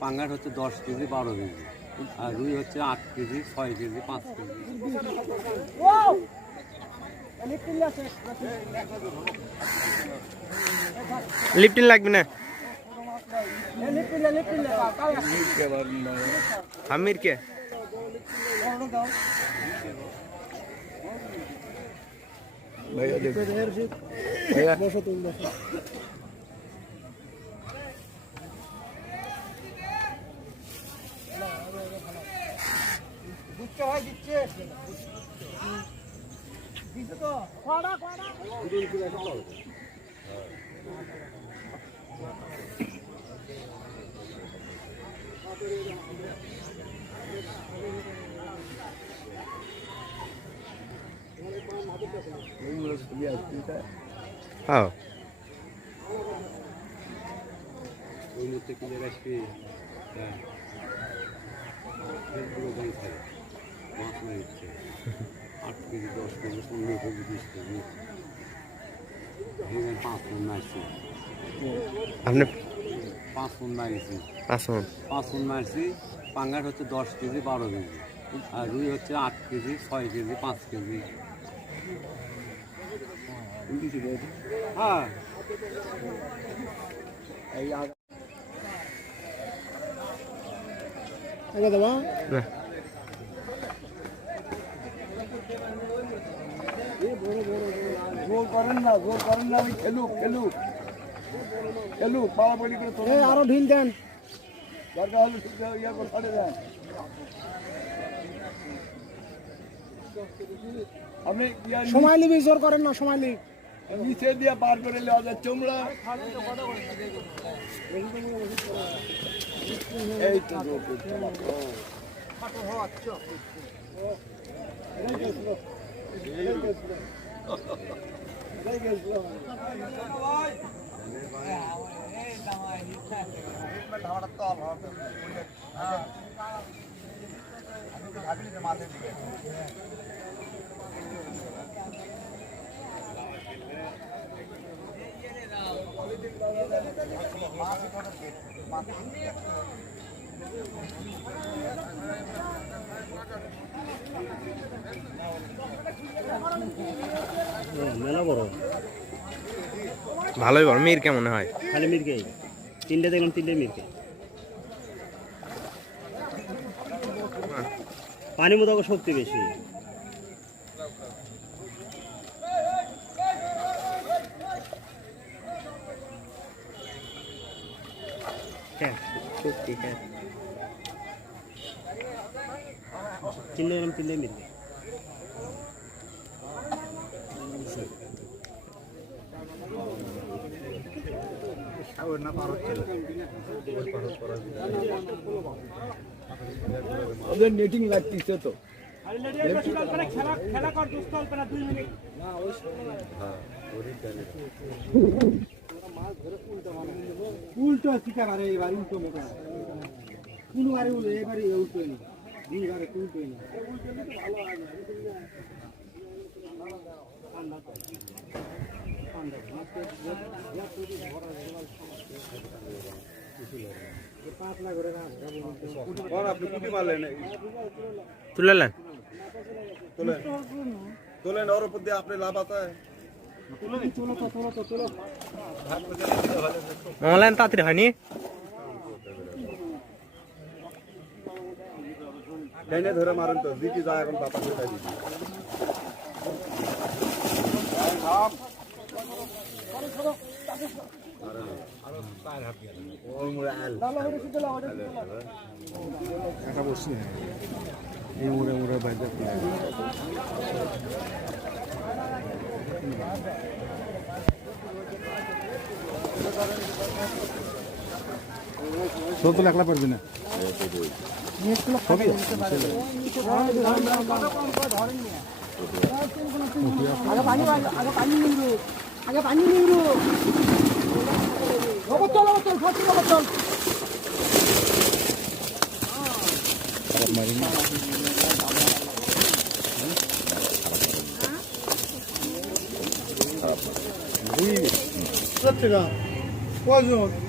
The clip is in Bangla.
পাঙ্গাস হচ্ছে 10 কেজি 12 কেজি, আর রুই হচ্ছে 8 কেজি 6 কেজি 5 কেজি। লিফটিন লাগবে না আমির কে भैया देखो भैया बसो तुम बसो দিচ্ছে ভাই দিচ্ছে দিচ্ছে তো কোড়া কোড়া হ্যাঁ ওই মধ্যে কিনে রাখবি মাছ মারিচ্ছে 8 কেজি 10 কেজি 15 কেজি 20 কেজি 5 মন মারছি। আপনি 5 মন মারিছি, 5 মন মারছি। পাঙ্গাস হচ্ছে 10 কেজি 12 কেজি, আর রুই হচ্ছে 8 কেজি 6 কেজি 5 কেজি। হ্যাঁ আগে দেবা না জোর করেন না আমি খেলুক পাড়াপাড়ি করে তোলে আরো ঢিল দেন দরকার হলে ইয়া করে ছাড়ে দেন আপনি সময় নিবি জোর করেন না সময় নিবি নিচে দিয়ে পার করে নেওয়া যায় চমড়া এই তো জোর করতে মেলা বড় ভালোই বড় মির কেমন হয় খালি মিরকে তিনটে দেখলাম তিনটে মিরকে পানির মতো শক্তি বেশি সত্যি হ্যাঁ তিনটে দেখলাম তিনটে মিরকে ওদের নেটিং লাগতেছে তো উল্টো শিকারে এবার উল্টো মোটা কোনবারে উল্টো এবারে উল্টো না দুইবারে উল্টো না তুলেলেন তোলেন ওর উপর দিয়ে আপনি লাভ আছে অনলাইন তাড়াতাড়ি হয়নি ডাইনে ধরে মারেন তো দিকে যায় এখন বাপা কোথায় দিদি এই মুড়ে মুড়ে বাইরে সব তো একলা পারবি না আগে পানি নিয়ে চল কয়জন